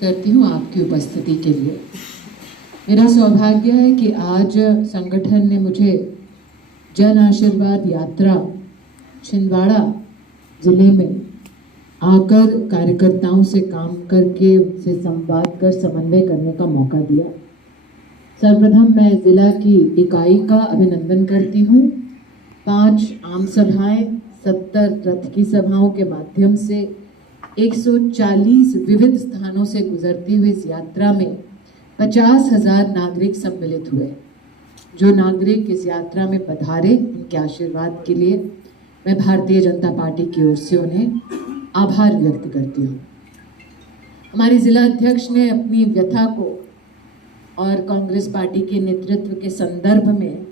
करती हूँ आपकी उपस्थिति के लिए। मेरा सौभाग्य है कि आज संगठन ने मुझे जन आशीर्वाद यात्रा छिंदवाड़ा जिले में आकर कार्यकर्ताओं से काम करके उनसे संवाद कर समन्वय करने का मौका दिया। सर्वप्रथम मैं जिला की इकाई का अभिनंदन करती हूँ। 5 आम सभाएं, 70 रथ की सभाओं के माध्यम से 140 विविध स्थानों से गुजरती हुई इस यात्रा में 50,000 नागरिक सम्मिलित हुए। जो नागरिक इस यात्रा में पधारे, उनके आशीर्वाद के लिए मैं भारतीय जनता पार्टी की ओर से उन्हें आभार व्यक्त करती हूँ। हमारे जिला अध्यक्ष ने अपनी व्यथा को और कांग्रेस पार्टी के नेतृत्व के संदर्भ में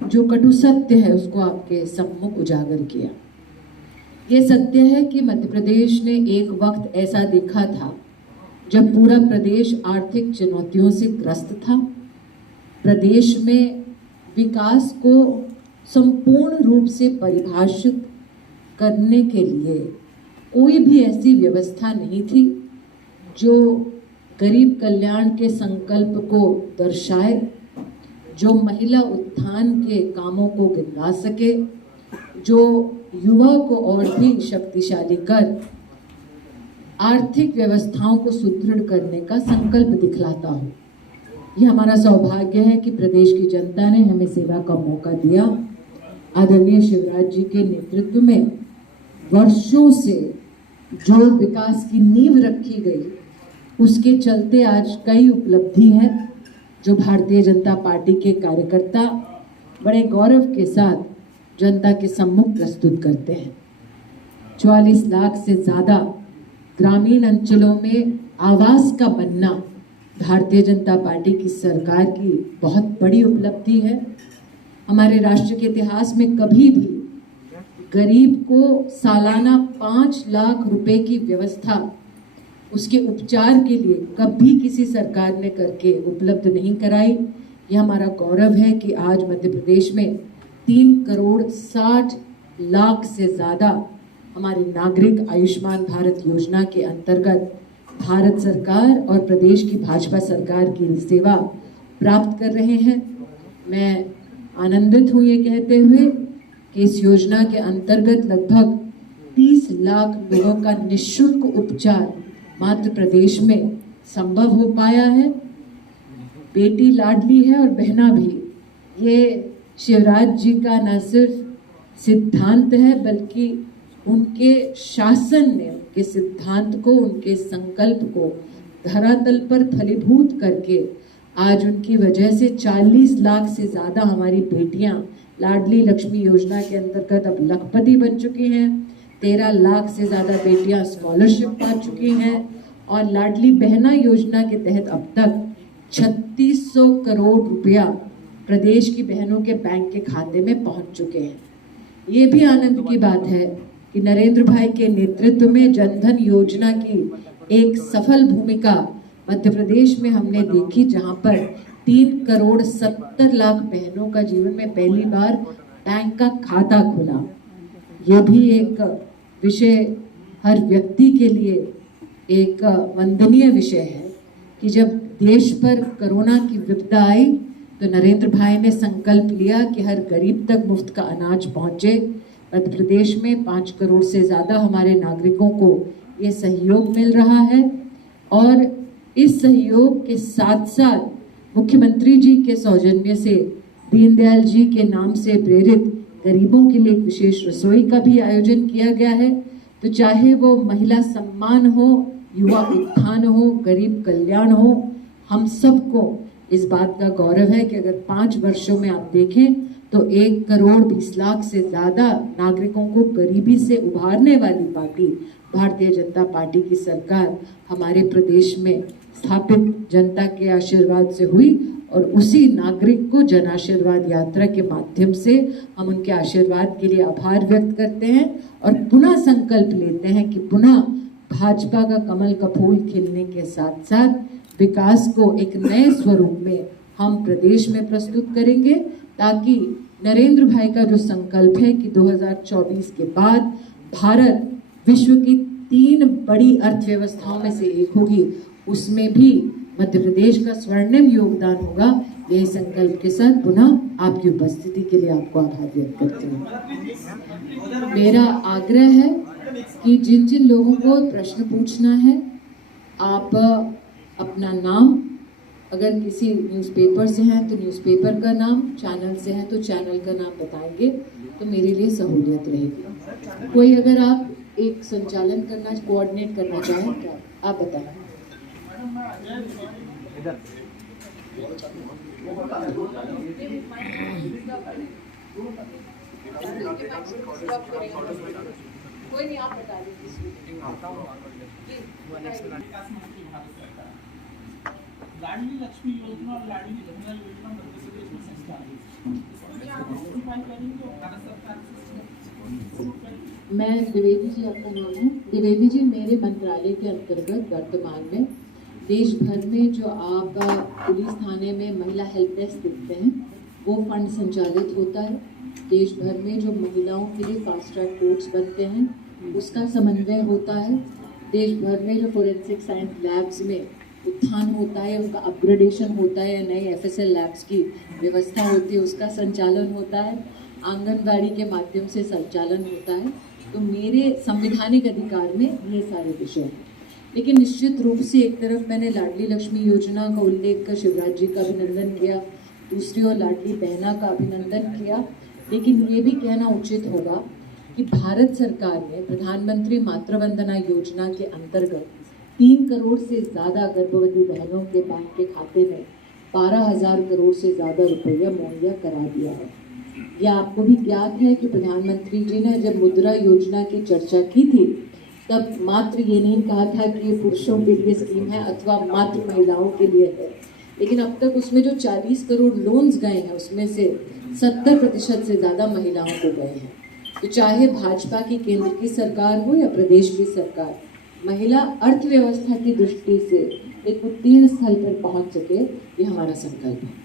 जो कटु सत्य है उसको आपके सम्मुख उजागर किया। ये सत्य है कि मध्य प्रदेश ने एक वक्त ऐसा देखा था जब पूरा प्रदेश आर्थिक चुनौतियों से ग्रस्त था। प्रदेश में विकास को संपूर्ण रूप से परिभाषित करने के लिए कोई भी ऐसी व्यवस्था नहीं थी जो गरीब कल्याण के संकल्प को दर्शाए, जो महिला उत्थान के कामों को गिनवा सके, जो युवा को और भी शक्तिशाली कर आर्थिक व्यवस्थाओं को सुदृढ़ करने का संकल्प दिखलाता हो। ये हमारा सौभाग्य है कि प्रदेश की जनता ने हमें सेवा का मौका दिया। आदरणीय शिवराज जी के नेतृत्व में वर्षों से जो विकास की नींव रखी गई, उसके चलते आज कई उपलब्धि हैं जो भारतीय जनता पार्टी के कार्यकर्ता बड़े गौरव के साथ जनता के सम्मुख प्रस्तुत करते हैं। 44 लाख से ज़्यादा ग्रामीण अंचलों में आवास का बनना भारतीय जनता पार्टी की सरकार की बहुत बड़ी उपलब्धि है। हमारे राष्ट्र के इतिहास में कभी भी गरीब को सालाना 5 लाख रुपए की व्यवस्था उसके उपचार के लिए कभी किसी सरकार ने करके उपलब्ध नहीं कराई। यह हमारा गौरव है कि आज मध्य प्रदेश में 3 करोड़ 60 लाख से ज़्यादा हमारे नागरिक आयुष्मान भारत योजना के अंतर्गत भारत सरकार और प्रदेश की भाजपा सरकार की सेवा प्राप्त कर रहे हैं। मैं आनंदित हूँ ये कहते हुए कि इस योजना के अंतर्गत लगभग 30 लाख लोगों का निःशुल्क उपचार मात्र प्रदेश में संभव हो पाया है। बेटी लाडली है और बहना भी। ये शिवराज जी का न सिर्फ सिद्धांत है बल्कि उनके शासन ने उनके सिद्धांत को, उनके संकल्प को धरातल पर फलीभूत करके आज उनकी वजह से 40 लाख से ज़्यादा हमारी बेटियां लाडली लक्ष्मी योजना के अंतर्गत अब लखपति बन चुकी हैं। 13 लाख से ज़्यादा बेटियां स्कॉलरशिप पा चुकी हैं और लाडली बहना योजना के तहत अब तक 3600 करोड़ रुपया प्रदेश की बहनों के बैंक के खाते में पहुंच चुके हैं। ये भी आनंद की बात है कि नरेंद्र भाई के नेतृत्व में जनधन योजना की एक सफल भूमिका मध्य प्रदेश में हमने देखी, जहां पर 3 करोड़ 70 लाख बहनों का जीवन में पहली बार बैंक का खाता खुला। ये भी एक विषय हर व्यक्ति के लिए एक वंदनीय विषय है कि जब देश पर कोरोना की विपदा आई तो नरेंद्र भाई ने संकल्प लिया कि हर गरीब तक मुफ्त का अनाज पहुंचे। मध्य प्रदेश में 5 करोड़ से ज़्यादा हमारे नागरिकों को ये सहयोग मिल रहा है और इस सहयोग के साथ साथ मुख्यमंत्री जी के सौजन्य से दीनदयाल जी के नाम से प्रेरित गरीबों के लिए एक विशेष रसोई का भी आयोजन किया गया है। तो चाहे वो महिला सम्मान हो, युवा उत्थान हो, गरीब कल्याण हो, हम सबको इस बात का गौरव है कि अगर 5 वर्षों में आप देखें तो 1 करोड़ 20 लाख से ज़्यादा नागरिकों को गरीबी से उभारने वाली पार्टी भारतीय जनता पार्टी की सरकार हमारे प्रदेश में स्थापित जनता के आशीर्वाद से हुई और उसी नागरिक को जन आशीर्वाद यात्रा के माध्यम से हम उनके आशीर्वाद के लिए आभार व्यक्त करते हैं और पुनः संकल्प लेते हैं कि पुनः भाजपा का कमल का फूल खिलने के साथ साथ विकास को एक नए स्वरूप में हम प्रदेश में प्रस्तुत करेंगे, ताकि नरेंद्र भाई का जो संकल्प है कि 2024 के बाद भारत विश्व की 3 बड़ी अर्थव्यवस्थाओं में से एक होगी, उसमें भी मध्य प्रदेश का स्वर्णिम योगदान होगा। यही संकल्प के साथ पुनः आपकी उपस्थिति के लिए आपको आभार व्यक्त करती हूँ। मेरा आग्रह है कि जिन जिन लोगों को प्रश्न पूछना है, आप अपना नाम, अगर किसी न्यूज़पेपर से हैं तो न्यूज़पेपर का नाम, चैनल से हैं तो चैनल का नाम बताएंगे तो मेरे लिए सहूलियत रहेगी। कोई अगर आप एक संचालन करना, कोऑर्डिनेट करना चाहें तो आप बताएं। कोई नहीं, आप बता दीजिए। लाडली लक्ष्मी योजना और लाडली बहना योजना मध्य प्रदेश में संचालित है। मैं द्विवेदी जी, आपका नाम है? द्विवेदी जी, मेरे मंत्रालय के अंतर्गत वर्तमान में देश भर में जो आप पुलिस थाने में महिला हेल्प डेस्क देखते हैं, वो फंड संचालित होता है। देश भर में जो महिलाओं के लिए फास्ट ट्रैक कोर्ट्स बनते हैं, उसका समन्वय होता है। देश भर में जो फोरेंसिक साइंस लैब्स में उत्थान होता है, उनका अपग्रेडेशन होता है, नए FSL लैब्स की व्यवस्था होती है, उसका संचालन होता है। आंगनबाड़ी के माध्यम से संचालन होता है। तो मेरे संवैधानिक अधिकार में ये सारे विषय हैं। लेकिन निश्चित रूप से एक तरफ मैंने लाडली लक्ष्मी योजना का उल्लेख कर शिवराज जी का अभिनंदन किया, दूसरी ओर लाडली बहना का अभिनंदन किया। लेकिन ये भी कहना उचित होगा कि भारत सरकार ने प्रधानमंत्री मातृ वंदना योजना के अंतर्गत 3 करोड़ से ज़्यादा गर्भवती बहनों के बैंक के खाते में 12,000 करोड़ से ज़्यादा रुपया मुहैया करा दिया है। यह आपको भी ज्ञात है कि प्रधानमंत्री जी ने जब मुद्रा योजना की चर्चा की थी, तब मात्र ये नहीं कहा था कि ये पुरुषों के लिए स्कीम है अथवा मात्र महिलाओं के लिए है, लेकिन अब तक उसमें जो 40 करोड़ लोन्स गए हैं, उसमें से 70% से ज़्यादा महिलाओं को गए हैं। तो चाहे भाजपा की केंद्र की सरकार हो या प्रदेश की सरकार, महिला अर्थव्यवस्था की दृष्टि से एक उत्तीर्ण स्थल पर पहुंच सके, ये हमारा संकल्प है।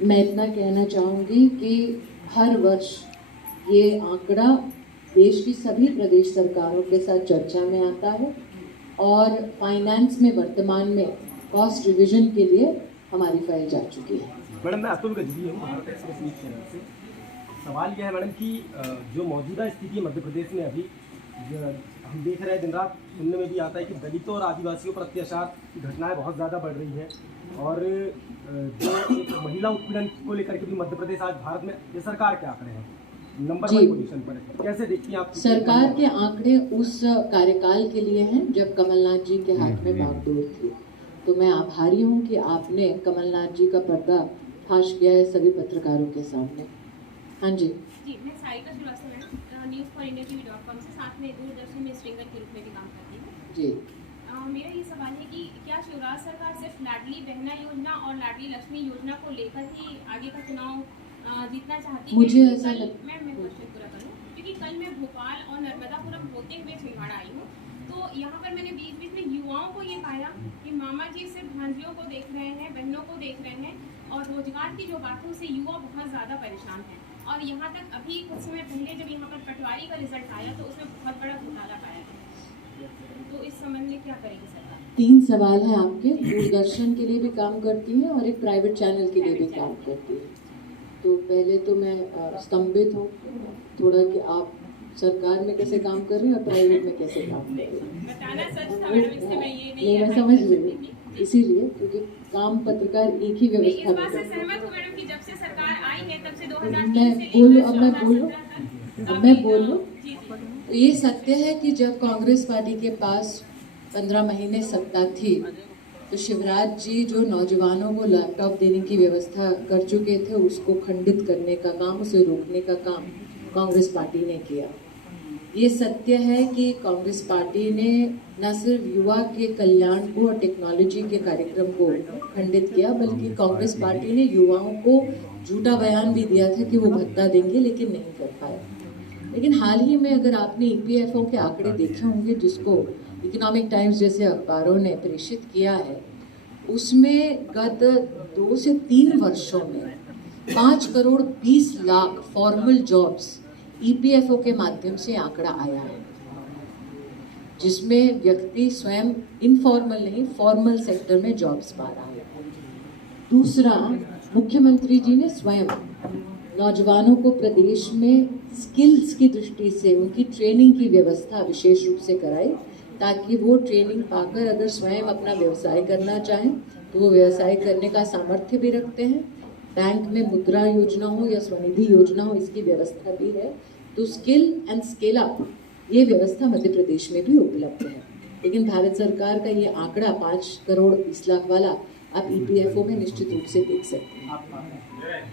मैं इतना कहना चाहूँगी कि हर वर्ष ये आंकड़ा देश की सभी प्रदेश सरकारों के साथ चर्चा में आता है और फाइनेंस में वर्तमान में कॉस्ट रिवीजन के लिए हमारी फाइल जा चुकी है। मैडम, मैं अतुल गजवी हूँ, भारत एक्सप्रेस न्यूज़ चैनल से। सवाल यह है मैडम कि जो मौजूदा स्थिति मध्य प्रदेश में अभी हम देख रहे हैं, दिन रात सुनने में भी आता है कि दलितों और आदिवासियों पर अत्याचार की घटनाएं बहुत ज़्यादा बढ़ रही है और जो एक महिला उत्पीड़न को लेकर के भी मध्य प्रदेश आज भारत में ये सरकार के आंकड़े हैं नंबर 1 पोजीशन पर है। कैसे देखती हैं आप? सरकार के आंकड़े उस कार्यकाल के लिए हैं जब कमलनाथ जी के हाथ में बागडोर थी। तो मैं आभारी हूँ कि आपने कमलनाथ जी का पर्दा फाश किया है सभी पत्रकारों के सामने। हाँ जी। मैं Sarika Srivastava madam, news for India TV.com से, साथ में दूरदर्शन में स्ट्रिंगर के रूप में भी काम करती हूँ जी। मेरा ये सवाल है कि क्या शिवराज सरकार सिर्फ लाडली बहना योजना और लाडली लक्ष्मी योजना को लेकर ही आगे का चुनाव जीतना चाहती है? मुझे ऐसा मैं क्वेश्चन पूरा करूँ, क्योंकि कल मैं भोपाल और नर्मदापुरम होते हुए छिंदवाड़ा आई हूँ, तो यहाँ पर मैंने बीच बीच में युवाओं को ये पाया कि मामा जी सिर्फ भांजियों को देख रहे हैं, बहनों को देख रहे हैं, और रोजगार की जो बातों से युवा बहुत ज़्यादा परेशान है। और यहाँ तक अभी कुछ समय पहले जब यहाँ पर पटवारी का रिजल्ट आया तो उसमें बहुत बड़ा घोटाला पाया गया। तो इस संबंध में क्या करेगी सरकार? 3 सवाल हैं आपके। दूरदर्शन के लिए भी काम करती है और एक प्राइवेट चैनल के लिए भी काम करती है। तो पहले तो मैं स्तंभित हूँ थोड़ा कि आप सरकार में कैसे काम कर रहे हैं और प्राइवेट में कैसे काम कर रहे हैं। बताना सच था मैडम, इससे मैं ये नहीं मैं समझ रही, इसीलिए क्योंकि काम पत्रकार एक ही व्यवस्था में करते हैं। सहमत हूं मैडम कि जब से सरकार आई है तब से 2003 मैं से बोलूँ, अब मैं बोलूँ। ये सत्य है कि जब कांग्रेस पार्टी के पास 15 महीने सत्ता थी तो शिवराज जी जो नौजवानों को लैपटॉप देने की व्यवस्था कर चुके थे, उसको खंडित करने का काम, उसे रोकने का काम कांग्रेस पार्टी ने किया। ये सत्य है कि कांग्रेस पार्टी ने न सिर्फ युवा के कल्याण को और टेक्नोलॉजी के कार्यक्रम को खंडित किया, बल्कि कांग्रेस पार्टी ने युवाओं को झूठा बयान भी दिया था कि वो भत्ता देंगे, लेकिन नहीं कर पाए। लेकिन हाल ही में अगर आपने ईपीएफओ के आंकड़े देखे होंगे, जिसको इकोनॉमिक टाइम्स जैसे अखबारों ने प्रेषित किया है, उसमें गत 2 से 3 वर्षों में 5 crore 20 lakh formal jobs EPFO के माध्यम से आंकड़ा आया है, जिसमें व्यक्ति स्वयं इनफॉर्मल नहीं फॉर्मल सेक्टर में जॉब्स पा रहा है। दूसरा, मुख्यमंत्री जी ने स्वयं नौजवानों को प्रदेश में स्किल्स की दृष्टि से उनकी ट्रेनिंग की व्यवस्था विशेष रूप से कराई, ताकि वो ट्रेनिंग पाकर अगर स्वयं अपना व्यवसाय करना चाहें तो वो व्यवसाय करने का सामर्थ्य भी रखते हैं। बैंक में मुद्रा योजना हो या स्वनिधि योजना हो, इसकी व्यवस्था भी है। तो स्किल एंड स्केल अप ये व्यवस्था मध्य प्रदेश में भी उपलब्ध है। लेकिन भारत सरकार का ये आंकड़ा 5 करोड़ 20 लाख वाला आप ईपीएफओ में निश्चित रूप से देख सकते हैं।